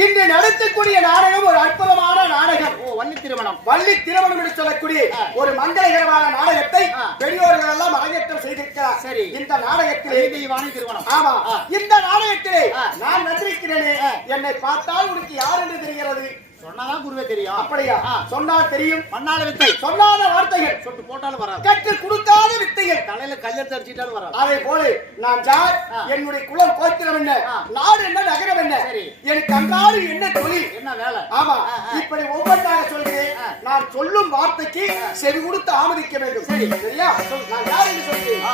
இன்று நடத்தக்கூடிய நாடகம் ஒரு அற்புதமான நாடகம். வள்ளி திருமணம். வள்ளி திருமணம் என்று சொல்லக்கூடிய ஒரு மங்களகரமான நாடகத்தை பெரியோர்கள் எல்லாம் அரங்கேற்றம் செய்திருக்கிறார். சரி, இந்த நாடகத்திலே தெய்வானை திருமணம். ஆமா, இந்த நாடகத்திலே நான் வந்திருக்கிறேனே, என்னை பார்த்தால் உனக்கு யார் என்று தெரிகிறது? சொன்னாதான் குருவே தெரியும். அப்படியா? சொன்னால் தெரியும். மண்ணால வித்தை, சொல்லாத வார்த்தைகள், சொட்டு போட்டாலும் வராது. கற்று கொடுக்காத வித்தைகள், தலையில கல்லெடுத்து அடிச்சிட்டாலும் வராது. அதே போல நான் யார், என்னுடைய குலம் கோத்திரம் என்ன, நாடு என்ன, நகரம் என்ன, எனக்கு அன்றாடு என்ன தொழில், என்ன வேலை, ஆமா, இப்படி ஒவ்வொன்றாக சொல்கிறேன். நான் சொல்லும் வார்த்தைக்கு செவி கொடுத்து ஆமதிக்க வேண்டும். சரி, சரியா? நான் யார் என்று சொல்கிறேன்.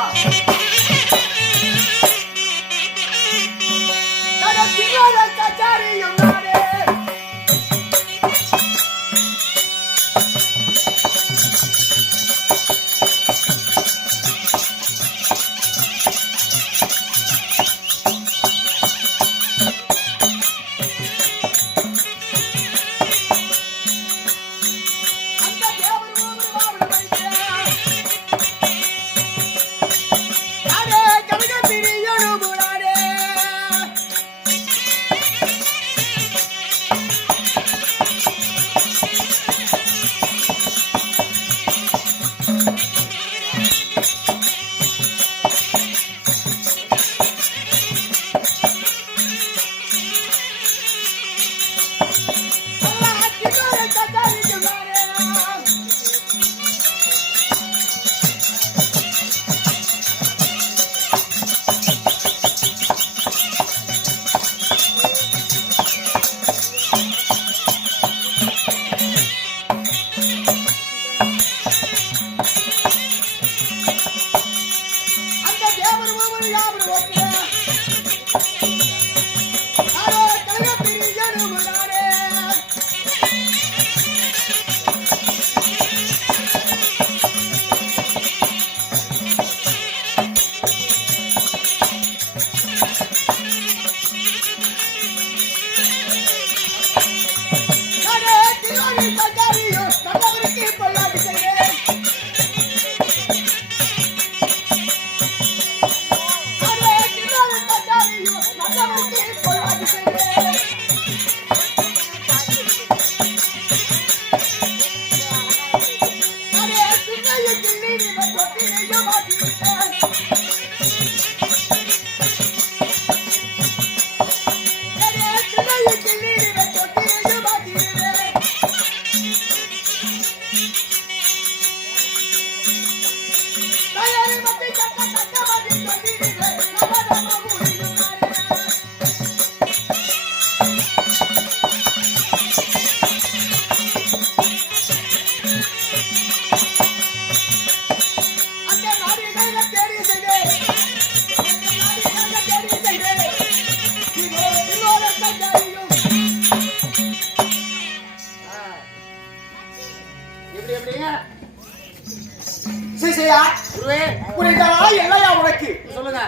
சொல்லுங்க.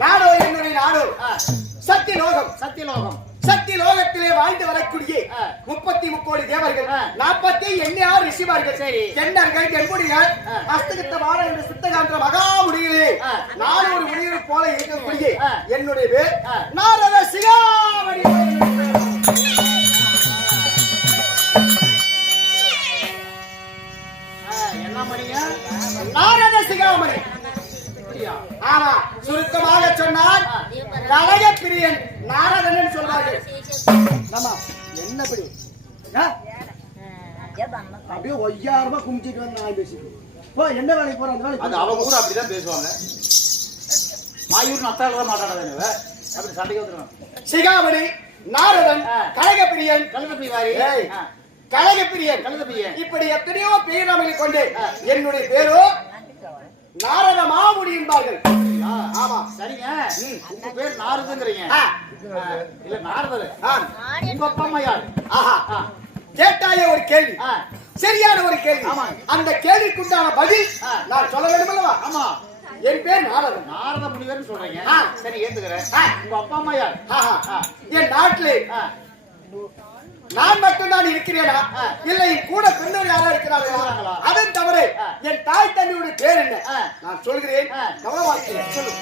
நாடோ என்னுடைய நாடோ சத்தியலோகம். சத்தியலோகம். சத்தியலோகத்திலே வாழ்ந்து வரக்கூடிய 33 கோடி தேவர்கள், 48 ரிஷிமார்கள், எண்ணர்கள், எண்முடிகள், அஸ்தகத்தமான என்ற சித்தகாந்திர மகாமுடிகளே 400 முனிகள் போல இருக்கக்கூடிய என்னுடைய பேர் நாரத சிகாமணி. என்ன மணிங்க? நாரத சிகாமணி. ஆமா, சுருக்கமாக சொன்னால் கலகப்பிரியன் நாரதன் சொல்வார்கள். ஆமா, என்ன படி அப்படியே ஒய்யாரமா கும்பிட்டு வந்து நான் பேசிக்கிறேன். என்ன வேலைக்கு போற? அந்த வேலை அது அவங்க கூட அப்படிதான் பேசுவாங்க. மாயூர் நத்தால மாட்டாடாத அப்படி சண்டைக்கு வந்துருவாங்க. சிகாமணி, நாரதன், கலகப்பிரியன், கலகப்பிரியன், இப்படி எத்தனையோ பேரமையை கொண்டு என்னுடைய பேரோ நாரத மாமுடி என்பார்கள். ஆமா, சரிங்க. உங்க பேர் நாரதுங்கிறீங்க. இல்ல நாரதர். உங்க அப்பா அம்மா யாரு? கேட்டாயே ஒரு கேள்வி, சரியான ஒரு கேள்வி. ஆமா, அந்த கேள்விக்குண்டான பதில் நான் சொல்ல வேண்டும் அல்லவா? ஆமா, என் பேர் நாரதன். நாரத முனிவர்னு சொல்றீங்க. சரி, ஏத்துக்கிறேன். உங்க அப்பா அம்மா யார்? என் நாட்டிலே நான் மட்டும்தான் இருக்கிறேனா, இல்லை கூட பெண்கள் யாரா இருக்கிறார்களா? அதன் தவிர என் தாய் தந்தையுடைய பேர் என்ன? நான் சொல்கிறேன், கவனமாக சொல்லு.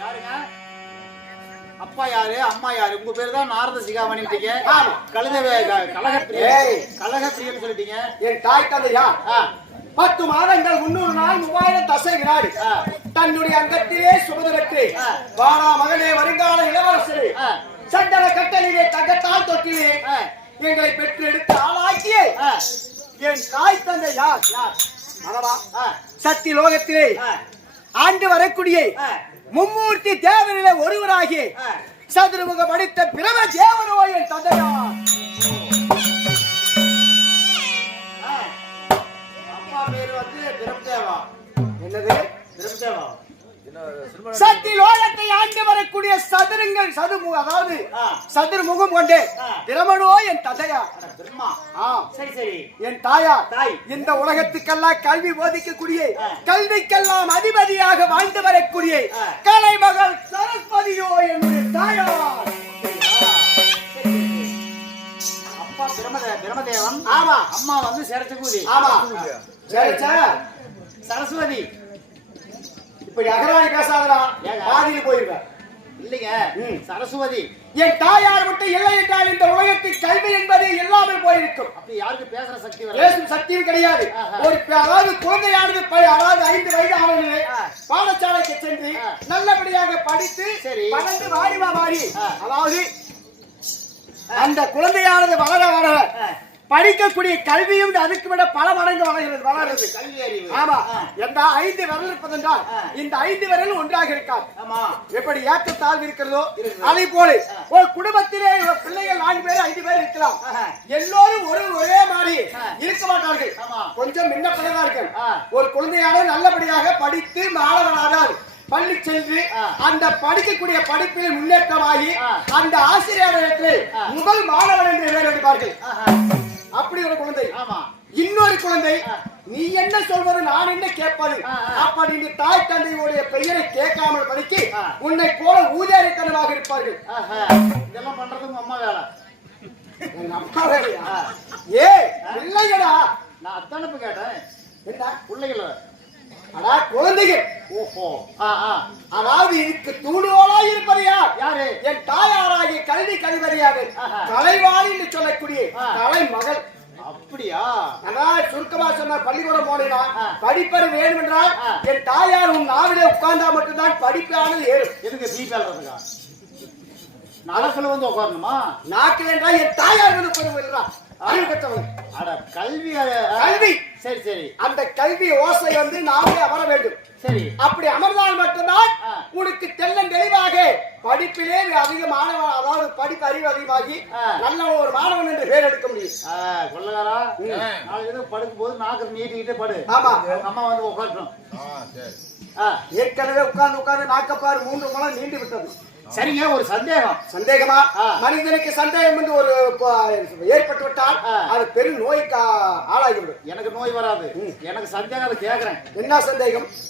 யாருங்க அப்பா யாரு அம்மா யாரு உங்க பேரு தான் நாரத சிகாமணிட்டீங்க கழுத கலகப்பிரியன்னு சொல்லிட்டீங்க என் தாய் தந்தையா 10 மாதங்கள் 300 நாள் 3000 தசை வினாடி தன்னுடைய அங்கத்திலே சுமதற்கு வாடா மகனே வருங்கால இளவரசரே சண்டன கட்டளிலே தங்கத்தால் தொட்டிலே எங்களை பெற்று எடுத்து ஆளாக்கிய என் தாய் தந்தை யார் மகவா சக்தி லோகத்திலே ஆண்டு வரக்கூடிய மும்மூர்த்தி தேவனிலே ஒருவராகிய சதுரமுகம் அடித்த பிரம தேவனோ என் தந்தையார். அப்பா பேரு வந்து பிரம்மதேவா. என்னது பிரம்மதேவா? சக்தி லோகத்தை ஆண்டு வரக்கூடிய சதுர்முகம் அதாவது சதுர்முகம் கொண்டே பிரமனோ என் தந்தையா. பிரம்மா. சரி சரி. என் தாயா இந்த உலகத்துக்கெல்லாம் கல்வி போதிக்கக்கூடிய கல்விக்கெல்லாம் அதிபதியாக வாழ்ந்து வரக்கூடிய கலைமகள் சரஸ்வதியோ என்னுடைய தாயார். அப்பா பிரம்மதேவன். ஆமா. அம்மா வந்து சரஸ்வதி. ஆமா. சரஸ்வதி. இப்படி அகராணி பேசாதடா, பாதியில போயிருக்க. இல்லைங்க, சரஸ்வதி. என் தாயார் மட்டும் இல்லை என்றால் இந்த உலகத்தில் கல்வி என்பது எல்லாமே போயிருக்கும். அப்படி யாருக்கு பேசுற சக்தி பேசும் சக்தியும் கிடையாது. ஒரு அதாவது குழந்தையானது அதாவது 5 வயது ஆனது பாடசாலைக்கு சென்று நல்லபடியாக படித்து 12 வாரிமா மாறி அதாவது அந்த குழந்தையானது வளர வளர படிக்கக்கூடிய கல்வியும் அதுக்கு விட பல மடங்கு வளர்கிறது கல்வி அறிவு. ஆமா. எந்த 5 விரல் இருப்பதென்றால் இந்த 5 விரல் ஒன்றாக இருக்காது. எப்படி ஏற்றத்தாழ்வு இருக்கிறதோ அதே போல ஒரு குடும்பத்திலே பிள்ளைகள் 4 பேர் 5 பேர் இருக்கலாம். எல்லோரும் ஒரே மாதிரி இருக்க மாட்டார்கள். கொஞ்சம் முன்ன பிள்ளைதான். ஒரு குழந்தையான நல்லபடியாக படித்து மாணவனானால் பள்ளி சென்று அந்த படிக்கக்கூடிய படிப்பில் முன்னேற்றமாகி அந்த ஆசிரியர்கள் முதல் மாணவன் என்று பெயர் எடுப்பார்கள். அப்படி ஒரு குழந்தை. இன்னொரு குழந்தை நீ என்ன சொல்வது நான் என்ன கேட்பது அப்ப நீ தாய் தந்தையுடைய பெயரை கேட்காமல் படிக்க உன்னை போல ஊதாரித்தனமாக இருப்பார்கள். இதெல்லாம் பண்றது அம்மா வேலை. அம்மா வேலையா? ஏ பிள்ளைகளா? நான் அத்தானப்பு கேட்டேன். என்ன பிள்ளைகள? அடா குழந்தைகள். ஓஹோ. அதாவது இதுக்கு தூண்டுகோலா இருப்பது யாரு? என் தாயாராகிய கல்வி கல்வரியாக கலைவாணி என்று சொல்லக்கூடிய கலை மகள். அப்படியா? அதான் சுருக்கமா சொன்ன பள்ளிக்கூடம் போனீங்கன்னா படிப்பது வேணும் என்றால் என் தாயார் உன் நாவிலே உட்கார்ந்தா மட்டும்தான் படிப்பானது ஏறும். எதுக்கு பீப்பாளா? நாளத்துல வந்து உட்காரணுமா? நாக்கில் என்றால் என் தாயார் வந்து போயிருந்தா அறிவு கட்டவன். கல்வி கல்வி. சரி சரி. அந்த கல்வி ஓசை வந்து நாமே அமர வேண்டும். சரி. அப்படி அமர்ந்தால் மட்டும்தான் உனக்கு தெல்லம் தெளிவாக படிப்பிலே அதிக மாணவன் அதாவது படிப்பு அறிவு அதிகமாகி நல்ல ஒரு மாணவன் என்று பேர் எடுக்க முடியும். கொள்ளகாரா நாளைக்கு படுக்கும் போது நாக்கு நீட்டிக்கிட்டே படு. ஆமா. அம்மா வந்து உட்காரணும். ஏற்கனவே உட்கார்ந்து நாக்கப்பாறு 3 முறை நீண்டு விட்டது. சரிங்க. ஒரு சந்தேகமா மனிதனுக்கு சந்தேகம் வந்து ஒரு ஏற்பட்டு விட்டால் அது பெரும் நோய்க்கு ஆளாகிவிடும். எனக்கு நோய் வராது. எனக்கு சந்தேகம் கேக்குறேன். என்ன சந்தேகம்?